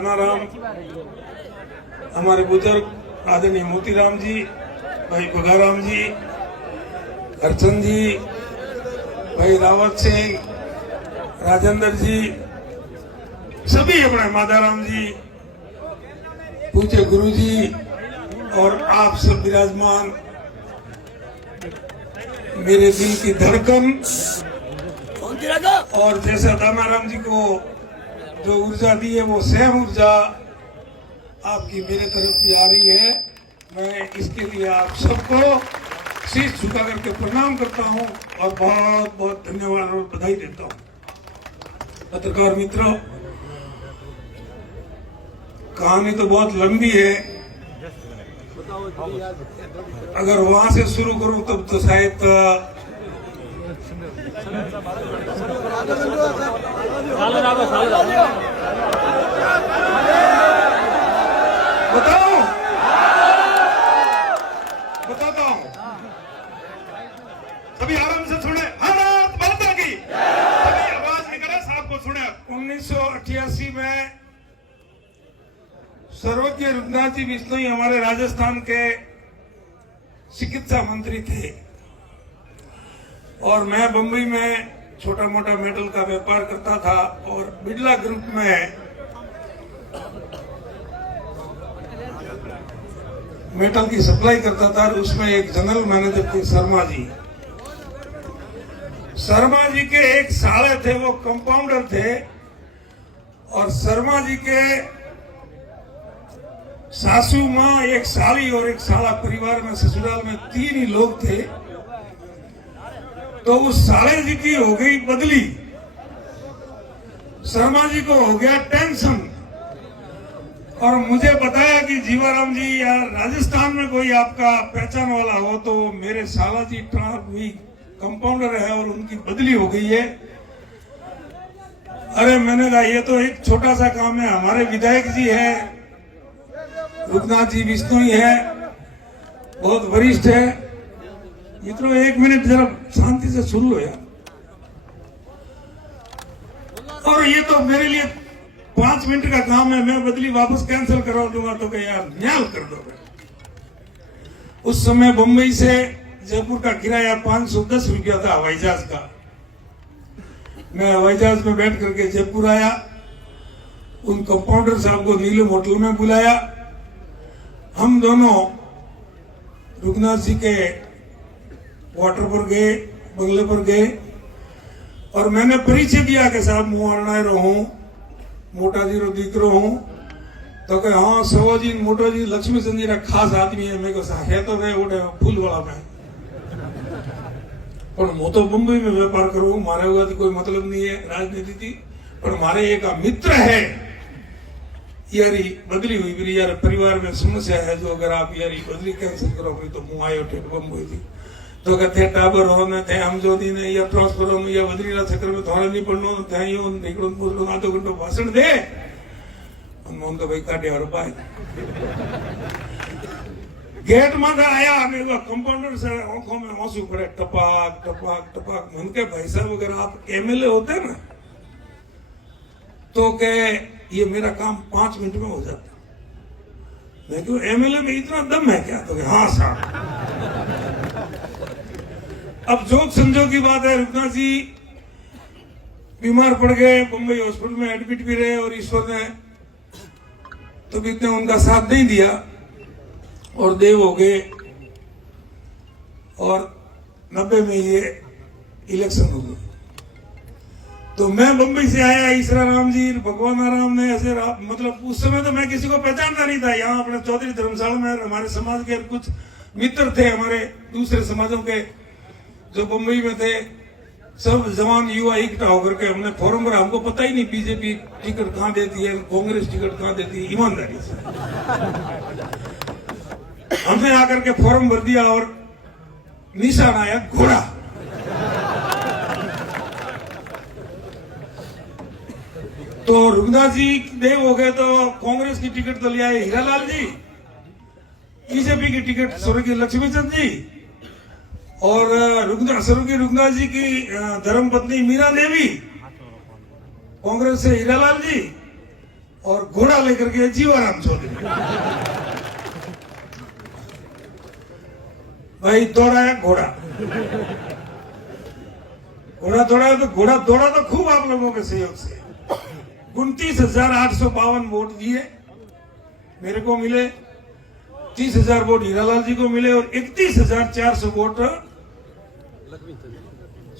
नानाराम, हमारे बुजुर्ग आदरणीय मोतीराम जी, भाई बगाराम जी, हरचंद जी, भाई रावत सिंह, राजेंद्र जी, सभी अपने माधाराम जी, पूज्य गुरु जी और आप सब विराजमान, मेरे दिल की धड़कन। और जैसा दानाराम जी को जो ऊर्जा दी है वो सेम ऊर्जा आपकी मेरे तरफ भी आ रही है। मैं इसके लिए आप सबको शीश झुका करके प्रणाम करता हूं और बहुत बहुत धन्यवाद और बधाई देता हूं। पत्रकार मित्रों, कहानी तो बहुत लंबी है, अगर वहां से शुरू करूं तब तो शायद बताता हूं। सभी आराम से सुने, भारत माता की सभी आवाज निकले, सबको सुने। 1988 में सर्वज्ञ रुद्रनाथ जी बिश्नोई हमारे राजस्थान के चिकित्सा मंत्री थे और मैं बम्बई में छोटा मोटा मेटल का व्यापार करता था और बिरला ग्रुप में मेटल की सप्लाई करता था और उसमें एक जनरल मैनेजर थे शर्मा जी। शर्मा जी के एक साले थे, वो कंपाउंडर थे और शर्मा जी के सासू माँ, एक साली और एक साला, परिवार में ससुराल में 3 ही लोग थे। तो उस साले जी की हो गई बदली, शर्मा जी को हो गया टेंशन और मुझे बताया कि जीवाराम जी या राजस्थान में कोई आपका पहचान वाला हो तो मेरे साला जी भी कंपाउंडर है और उनकी बदली हो गई है। अरे मैंने कहा ये तो एक छोटा सा काम है, हमारे विधायक जी है, रुद्रनाथ जी बिश्नोई है, बहुत वरिष्ठ है। मित्रों 1 मिनट जरा शांति से सुन लो यार। और ये तो मेरे लिए 5 मिनट का काम है, मैं बदली वापस कैंसिल करवा दूंगा तो क्या यार न्याल कर दो। उस समय बंबई से जयपुर का किराया 510 रुपया था हवाई जहाज का। मैं हवाई जहाज में बैठ करके जयपुर आया, उन कंपाउंडर साहब को नीलम होटल में बुलाया, हम दोनों रुद्रनाथ जी के क्वार्टर पर गए, बंगले पर गए और मैंने परिचय दिया कि साहब मुँह अरणायरो हूँ, मोटा जी रो दीकरो हूँ। तो कहे हाँ सवो जी मोटा जी लक्ष्मी चंद जी रा खास आदमी है। मैं कहा है तो मैं उठे फूल वाला मैं, पर मैं तो मुंबई में व्यापार करूँ, मारे हुआ तो कोई मतलब नहीं है राजनीति थी, पर मारे एक मित्र है यारी बदली हुई मेरी यार परिवार में समस्या है, जो अगर आप यारी बदली कैंसिल करोगे तो मुँह आयो ठेठ बम्बई थी। तो कहते टाबर होने थे हम जो दिन या ट्रांसफर होने या बदली ना चक्कर में थोड़ा नहीं पड़नो थे यो निकलो पूछलो आधो घंटो भाषण दे मन तो भाई काटे और पाए गेट में आया हमें कंपाउंडर से आंखों में आंसू पड़े, टपाक टपाक टपाक। मन के भाई साहब अगर आप एमएलए होते ना तो के ये मेरा काम 5 मिनट में हो जाता। मैं क्यों एमएलए में इतना दम है क्या? तो हाँ साहब। अब जोक संजोग की बात है, रुद्रनाथ जी बीमार पड़ गए, मुंबई हॉस्पिटल में एडमिट भी रहे और ईश्वर ने तो भी इतने उनका साथ नहीं दिया और देव हो गए और 90 में ये इलेक्शन हो गई। तो मैं बंबई से आया, ईश्वरा राम जी, भगवान राम ने ऐसे मतलब उस समय तो मैं किसी को पहचानता नहीं था। यहाँ अपने चौधरी धर्मशाला में हमारे समाज के कुछ मित्र थे, हमारे दूसरे समाजों के जो बंबई में थे, सब जवान युवा इकट्ठा होकर के हमने फॉर्म भरा। हमको पता ही नहीं बीजेपी टिकट कहाँ देती है, कांग्रेस टिकट कहाँ देती है, ईमानदारी से हमने आकर के फॉर्म भर दिया और निशान आया घोड़ा। तो रुद्रनाथ जी देव हो गए तो कांग्रेस की टिकट तो ले आए हीरालाल जी, बीजेपी की टिकट स्वर्गीय लक्ष्मीचंद जी और स्वर्गीय रुद्रनाथ जी की धर्मपत्नी मीरा देवी, कांग्रेस से हीरालाल जी और घोड़ा लेकर के जीवाराम चौधरी। भाई दौड़ाया घोड़ा, घोड़ा दौड़ाया तो घोड़ा दौड़ा तो खूब आप लोगों के सहयोग से। 29,852 वोट दिए मेरे को मिले, 30,000 वोट हीरालाल जी को मिले और 31,400 वोट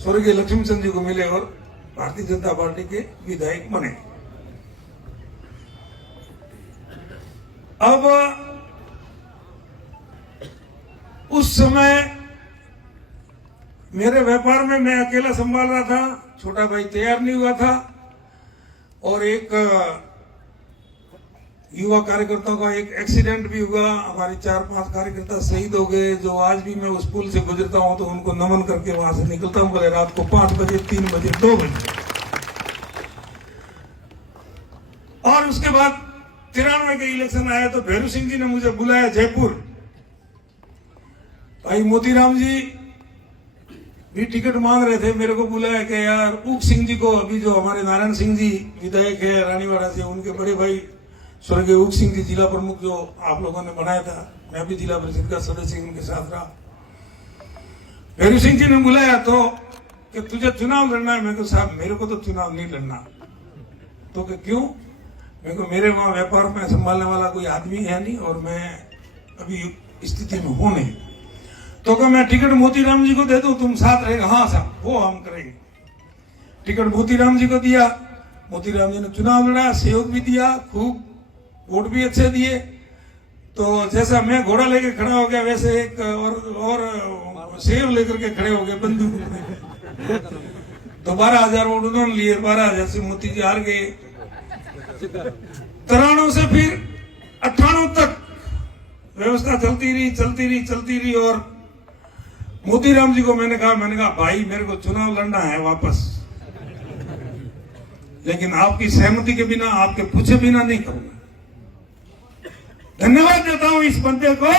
स्वर्गीय लक्ष्मीचंद जी को मिले और भारतीय जनता पार्टी के विधायक बने। अब उस समय मेरे व्यापार में मैं अकेला संभाल रहा था, छोटा भाई तैयार नहीं हुआ था और एक युवा कार्यकर्ताओं का एक एक्सीडेंट भी हुआ। हमारे 4-5 कार्यकर्ता शहीद हो गए, जो आज भी मैं उस पुल से गुजरता हूं तो उनको नमन करके वहां से निकलता हूं, भले रात को 5 बजे, 3 बजे, 2 बजे। और उसके बाद 93 के इलेक्शन आया तो भैरू सिंह जी ने मुझे बुलाया जयपुर। भाई मोतीराम जी भी टिकट मांग रहे थे, मेरे को बुलाया कि यार ऊक सिंह जी को, अभी जो हमारे नारायण सिंह जी विधायक है रानीवाड़ा से, उनके बड़े भाई स्वर्गीय ऊक सिंह जी जिला प्रमुख जो आप लोगों ने बनाया था, मैं भी जिला परिषद का सदस्य उनके साथ रहा। भैरू सिंह जी ने बुलाया तो कि तुझे चुनाव लड़ना है। मैं कहा साहब मेरे को तो चुनाव नहीं लड़ना। तो कि क्यों? मैं को मेरे वहां व्यापार में संभालने वाला कोई आदमी है नहीं और मैं अभी स्थिति में हूं नहीं। तो क्या मैं टिकट मोतीराम जी को दे दूं, तुम साथ रहेगा? हाँ साहब वो हम करेंगे। टिकट मोतीराम जी को दिया, मोतीराम जी ने चुनाव लड़ा, सहयोग भी दिया, खूब वोट भी अच्छे दिए। तो जैसा मैं घोड़ा लेके खड़ा हो गया वैसे एक और शेर लेकर के खड़े हो गए बंदूक में। तो 12,000 वोट उन्होंने लिए, 12,000 से मोती जी हार गए। 93 से फिर 98 तक व्यवस्था चलती रही और मोतीराम जी को मैंने कहा भाई मेरे को चुनाव लड़ना है वापस, लेकिन आपकी सहमति के बिना, आपके पूछे बिना नहीं करूंगा। धन्यवाद देता हूं इस बंदे को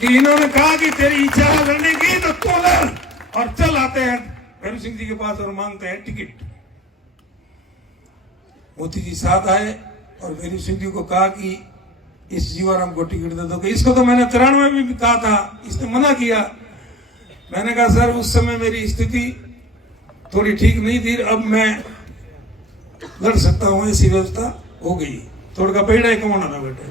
कि इन्होंने कहा कि तेरी इच्छा है लड़ने की तो तू लड़, और चल आते हैं भैरू सिंह जी के पास और मांगते हैं टिकट। मोती जी साथ आए और भैरू सिंह जी को कहा कि इस जीवाराम को टिकट दे दो। इसको तो मैंने 93 में भी कहा था, इसने मना किया। मैंने कहा सर उस समय मेरी स्थिति थोड़ी ठीक नहीं थी, अब मैं लड़ सकता हूं, ऐसी व्यवस्था हो गई। थोड़ा का पेड़ है कमाना था बेटे।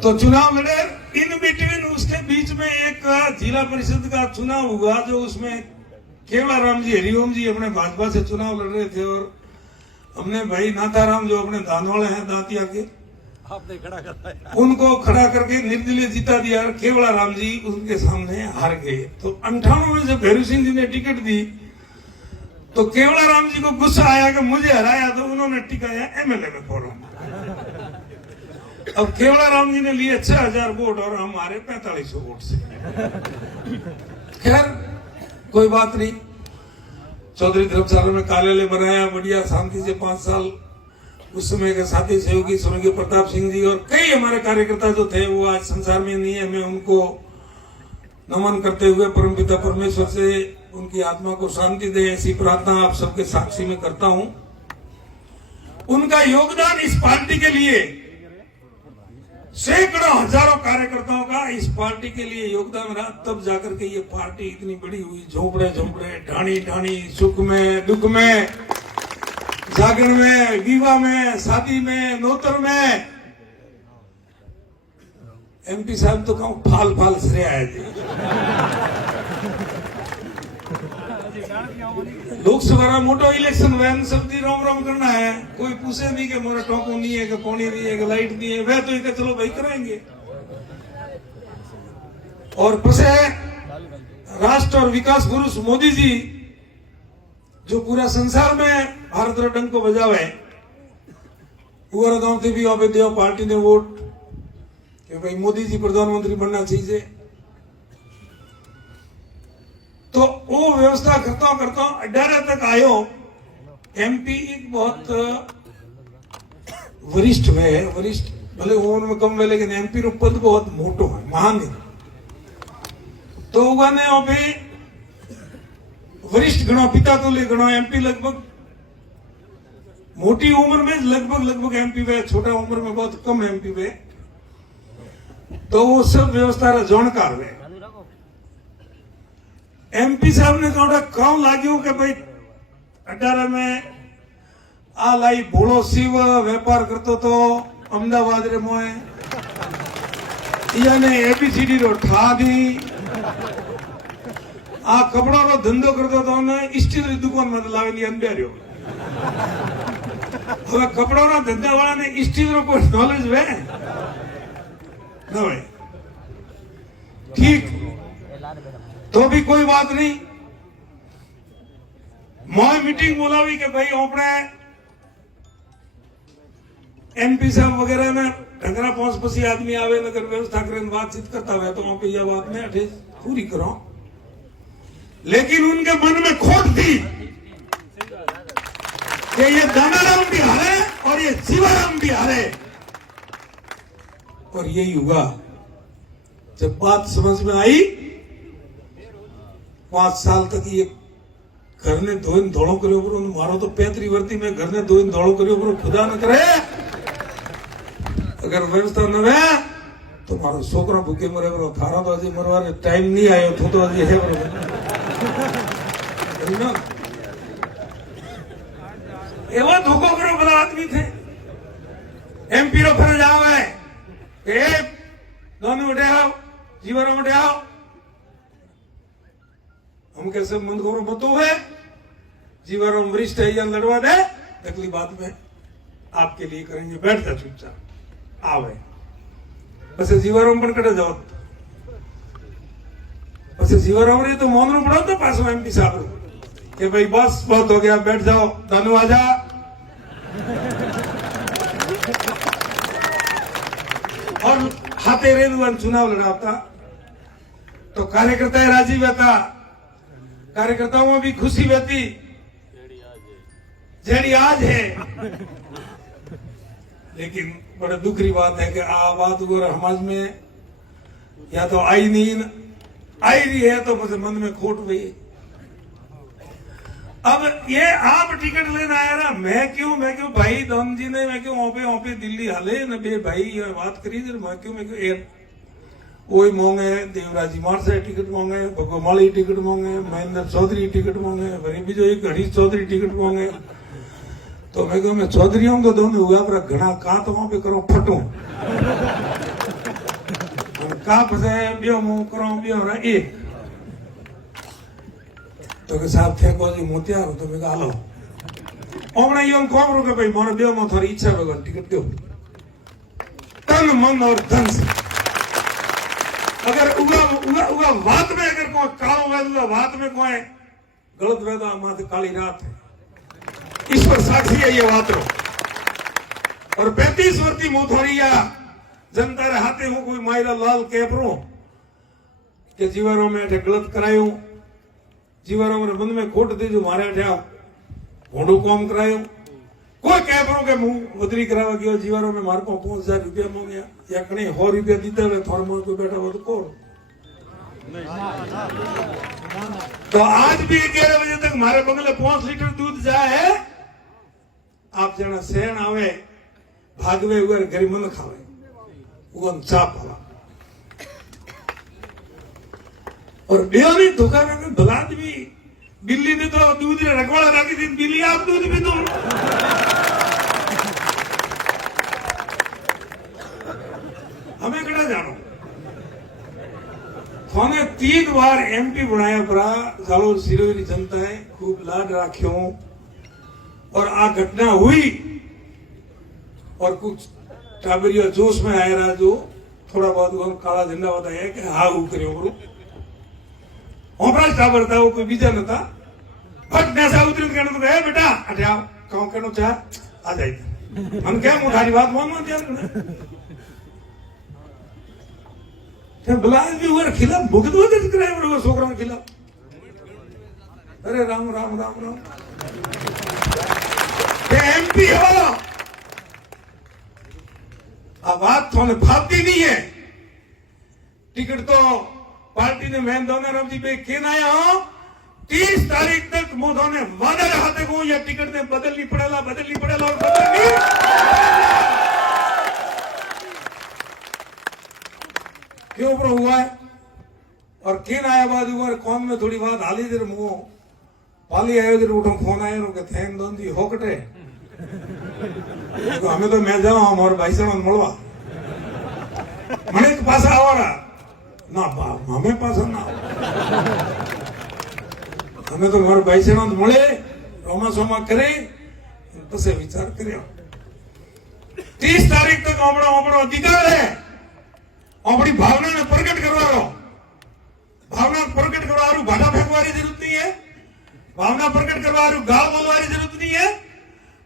तो चुनाव लड़े। इन बिटवीन उसके बीच में एक जिला परिषद का चुनाव हुआ जो उसमें केवलाराम जी हरिओम जी अपने भाजपा से चुनाव लड़ रहे थे और हमने भाई नाथाराम जो अपने धानवाड़े हैं दांतिया के, आपने खड़ा कराया, उनको खड़ा करके निर्दलीय जीता दिया। केवलाराम जी उनके सामने हार गए। तो 98 में जब भैरू सिंह जी ने टिकट दी तो केवलाराम जी को गुस्सा आया कि मुझे हराया, तो उन्होंने टिकाया एमएलए में फॉर्म। अब केवलाराम जी ने लिए 6,000 वोट और हम हारे 4500 वोट से। खैर कोई बात नहीं। चौधरी धर्मशाला में कार्यालय बनाया, बढ़िया शांति से 5 साल। उस समय के साथी सहयोगी स्वर्गीय प्रताप सिंह जी और कई हमारे कार्यकर्ता जो थे वो आज संसार में नहीं है। मैं उनको नमन करते हुए परमपिता परमेश्वर से उनकी आत्मा को शांति दे ऐसी प्रार्थना आप सबके साक्षी में करता हूं। उनका योगदान इस पार्टी के लिए, सैकड़ों हजारों कार्यकर्ताओं का इस पार्टी के लिए योगदान रहा, तब जाकर के ये पार्टी इतनी बड़ी हुई। झोंपड़े झोंपड़े, ढाणी ढाणी, सुख में दुख में, जागरण में, विवाह में, शादी में, नौतर में। एमपी साहब तो कहूं फाल फाल सरे आए थे। लोकसभा मोटो इलेक्शन वैन सबकी रोम रोम करना है, कोई पूछे नहीं कि मोरा टोको नहीं है कि पानी नहीं है कि लाइट नहीं है, वह तो ये चलो भाई करेंगे। और पसे राष्ट्र और विकास पुरुष मोदी जी जो पूरा संसार में भारत रत्न को बजावे, गांव से भी वापे देव पार्टी ने वोट कि भाई मोदी जी प्रधानमंत्री बनना चाहिए। तो वो व्यवस्था करता अड्डारे तक आयो। एमपी एक बहुत वरिष्ठ है, वरिष्ठ भले उम्र में कम है लेकिन एमपी रो पद बहुत मोटो है, महान है। तो उगाने अभी वरिष्ठ गणो, पिता तुल्य गणो, एमपी लगभग मोटी उम्र में लगभग एमपी वे, छोटा उम्र में बहुत कम एमपी वे, तो वो सब व्यवस्था रा जानकार वे। एमपी साहब ने थोड़ा काम लाग्यो कि भाई 18 में आ लाई भोळो शिव व्यापार करतो तो अमदावाद रे मोए याने एबीसीडी रो ठा दी, आ कपड़ा रो धंधो करतो तो ने स्टील री दुकान में लावेली अंबेरियो। હવે કપડાના ધંધાવાળાને સ્ટીલનો કોઈ નોલેજ વે ન હોય, ठीक तो भी कोई बात नहीं। मोय मीटिंग बोलावी के भाई આપણે एमपी साहब वगैरह में ढंगरा पहुंच पसी आदमी आवे नगर व्यवस्था करें बातचीत करता हुआ तो वहां पे यह बात में अठे पूरी करो, लेकिन उनके मन में खोट थी कि ये दानाराम भी हारे और ये शिवाराम भी हारे। और यही हुआ जब बात समझ में आई। 5 साल तक ये घर ने धोइन धोड़ो करो पर मारो तो 35 वर्ती में घर ने धोइन धोड़ो करो पर खुदा न करे अगर व्यवस्था न वे तो मारो छोकरा भूखे मरे बरो, थारा तो अजी मरवाने टाइम नहीं आयो तो अजी है बरोबर। एवा धोखो करो बड़ा आदमी थे। एमपी रो फरज आवे ए दोनों उठे आओ, जीवन उठे आओ, हम कैसे मंद करो बतो है जीवन वरिष्ठ है या लड़वा दे अगली बात में आपके लिए करेंगे, बैठ जा चुपचाप आवे बस जीवाराम पण कटे जाओ बस जीवाराम रे तो मौन पड़ो तो पास में एमपी साहब कि भाई बस बहुत हो गया बैठ जाओ, दानू आजा। और हाथे रेलुआन चुनाव लड़ाता तो कार्यकर्ता राजी रहता, कार्यकर्ताओं में भी खुशी रहती जेडी आज है। लेकिन बड़ा दुख की बात है कि आ बात समाज में या तो आई नहीं, आई रही है तो मुझे मन में खोट हुई। अब ये आप टिकट लेना आया ना, मैं क्यों भाई धन जी ने मैं क्यों ओपे दिल्ली हाले न बे भाई ये बात करी मैं क्यों वही मोंगे देवराज जी मार से टिकट मोंगे, भगोमाली टिकट मोंगे, महेंद्र चौधरी टिकट मोंगे, वरी भी जो एक हरीश चौधरी टिकट मोंगे। तो मैं कहूँ मैं चौधरी हूं तो दोनों हुआ पर घना का तो वहां पे करो फटू का फसे बियो मुंह करो बियो रा ए तो के साहब थे को जी मोतिया तो मैं आलो ओमणे यों कोमरो के भाई मोर बियो में थोड़ी इच्छा भगवान टिकट दो तन मन और धन से। अगर उगा बात में अगर कोई कालो वेदुआ बात में कोई गलत वेदा माथे काली रात है, ईश्वर साक्षी है ये बात रो। और 35 वर्ती मोथोरिया जनता रे हाथे हूं कोई मायरा लाल कैपरो के जीवरों में गलत करायो, जीवरों में मन में खोट दी जो मारे जाओ घोड़ू कॉम करायो, कोई कैपरो के मुंह बदरी करावा गयो जीवरों में मार को 5000 रुपया मांगया या कने 100 रुपया दीते हुए थोड़ा मोर कोई बैठा हो तो कौन। तो आज भी 11 बजे तक हमारे बंगले 5 लीटर दूध जाए है, आप जना सहन आवे भागवे उगर गरीब मन खावे उगन चाप हवा। और बेहनी धोखा में भलाद भी बिल्ली ने तो दूध रे रखवाड़ा राखी थी, बिल्ली आप दूध भी दो। हमें कड़ा जानो थाने 3 बार एमपी बनाया परा जालोर सिरोही जनता है खूब लाड राख्यो। और आ घटना हुई और कुछ टाबरिया जोश में आया रहा जो थोड़ा बहुत काला झंडा बताया कि हाँ वो करियो बरो ओपरा टाबर था वो कोई बीजा न था फट नैसा उतरित कहने तो कहे बेटा अटे आओ कहूं कहनो चाह आ जाइए हम क्या मुठारी बात मान दिया बुलाए भी हुए खिलाफ भुगत हुए कराए बरोबर छोकरा के खिलाफ। अरे राम राम राम राम एमपी हो अब बात थोड़े फालती नहीं है। टिकट तो पार्टी ने मैं दोनों राम जी पे केन आया हो 30 तारीख तक मोदी ने वादा रहा था को ये टिकट ने बदलनी पड़ेगा और बदलनी क्यों पर हुआ है और किन आया बाद हुआ कौन में थोड़ी बात हाली देर मुंह पाली आयो देर उठो फोन आयो के थैन दोंदी होकटे तो हमें तो मैं जाऊं हमारे भाई से મળવા મને પાછા આવવાના ના અમે પાછા ના અમે તો મારા ભાઈ से મળે રોમા સોમા કરે પછી વિચાર કર્યો 30 તારીખ તક આપણો અધિકાર है अपनी भावना ने प्रकट करवारो भावना प्रकट करवारू भाटा फेंकवारी जरूरत नहीं है भावना प्रकट करवारू गाल बोलवारी जरूरत नहीं है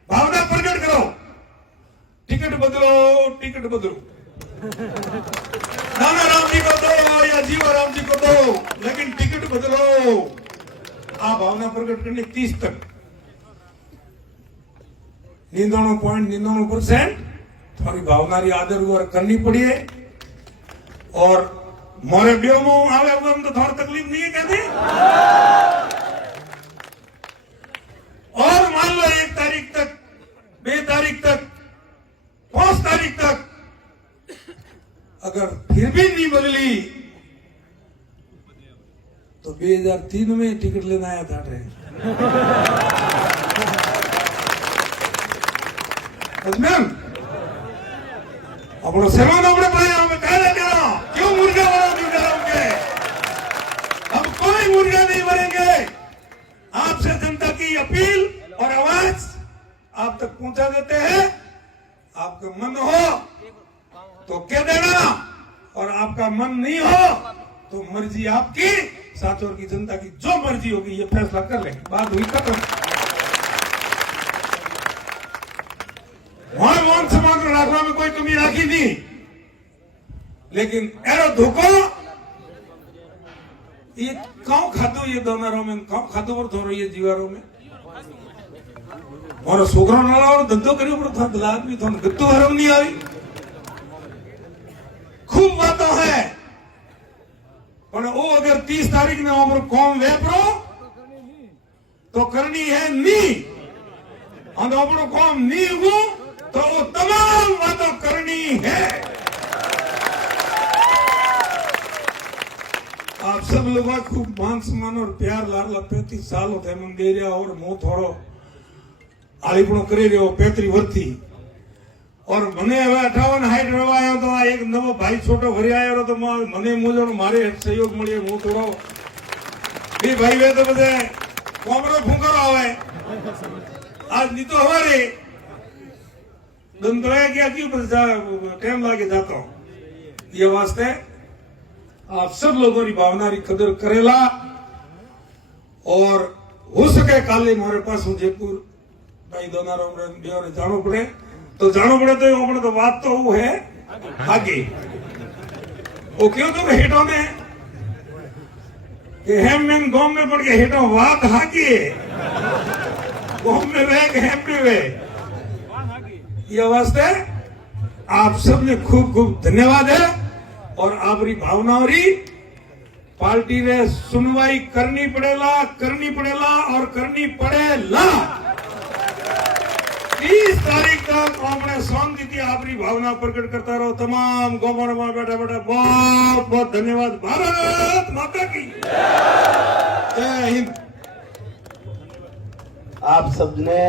भावना प्रकट करो टिकट बदलो नाना राम जी को दो या जीवा राम जी को दो लेकिन टिकट बदलो आ भावना प्रकट करनी 30 तक 99% थोड़ी भावना री आदर करनी पड़ी है और मोरे ब्यो में आवे हुए तो थोड़ी तकलीफ नहीं है कहते और मान लो 1 तारीख तक 2 तारीख तक 5 तारीख तक अगर फिर भी नहीं बदली तो 2003 में टिकट लेना आया था अपना सेवन अपने पाए हमें कह देते हो क्यों मुर्गा बनाओगे हम कोई मुर्गा नहीं बनेंगे आपसे जनता की अपील और आवाज आप तक पहुंचा देते हैं आपका मन हो तो कह देना और आपका मन नहीं हो तो मर्जी आपकी साचौर की जनता की जो मर्जी होगी ये फैसला कर लेंगे बात हुई खत्म वहां मान सम्मान रखने में कोई कमी राखी नहीं लेकिन एरो धोखो ये कौन खातो ये दोनों में कौन खातो पर थोड़ा ये जीवारों में और छोकरा नाला और धंधो करियो पर था दलाल भी थोड़ा गत्तू हरम नहीं आई खूब बातों है पर वो अगर 30 तारीख में उम्र कौन वेपरो तो करनी है नहीं और उम्र कौन नहीं हो तो वो तमाम बातों करनी है आप सब लोगों को खूब मान सम्मान और प्यार लाल 35 साल होते मन दे रहा और मुंह थोड़ो आलीपणो करे रहो 35 वर्षी और मने हवे 58 हाइट रवा आयो तो एक नवो भाई छोटो घरे आयो तो मने मुजोनो मारे सहयोग मळ्यो હું થોડો એ ભાઈ વે તો બધે કોમરો ફૂંકરો આવે आज नहीं तो हमारे दंतराया क्या क्यों टाइम लागे जाता हूं ये वास्ते आप सब लोगों की भावना की कदर करेला और हो सके काले मारे पास हूँ जयपुर भाई दोनाराम ने जानो पड़े तो अपने तो बात तो वो है आगे वो क्यों तो हेटो ने कि हेम में गांव में पड़ के हेटो बात हाकी गांव में रह हेम में वे ये वास्ते आप सबने खूब खूब धन्यवाद है और आपरी भावनाओं री पार्टी ने सुनवाई करनी पड़ेला और करनी पड़ेला 30 तारीख तक हमने शांति थी आपरी भावना प्रकट करता रहो तमाम गोमर में बैठा बहुत बहुत धन्यवाद भारत माता की जय हिंद आप सबने